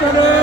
Afternoon.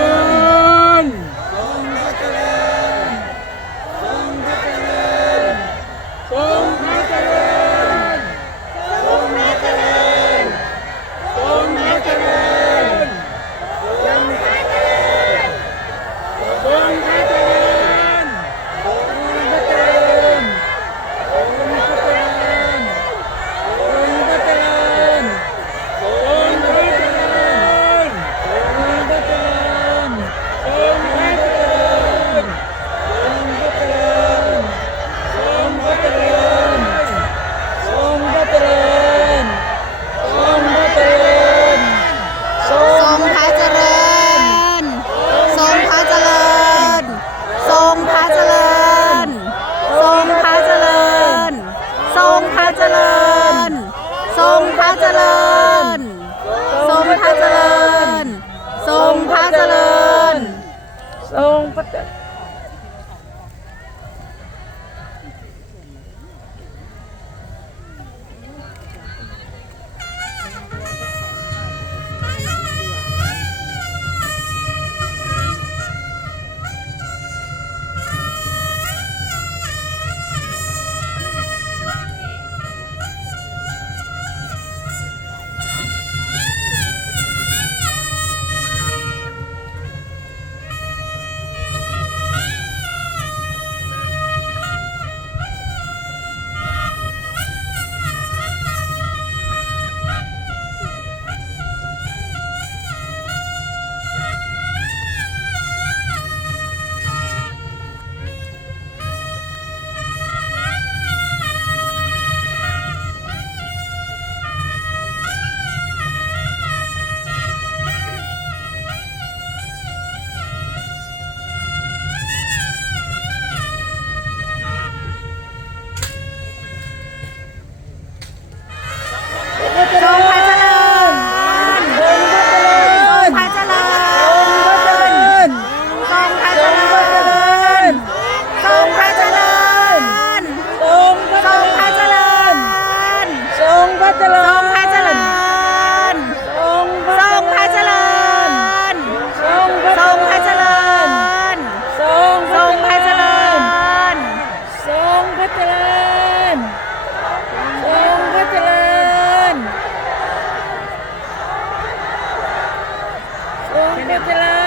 เจริ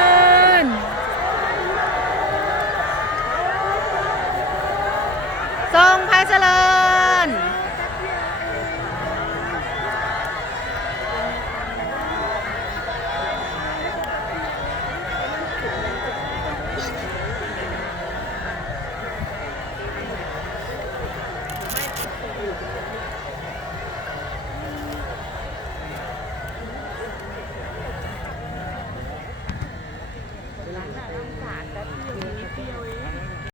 ญทรงพระเจริญ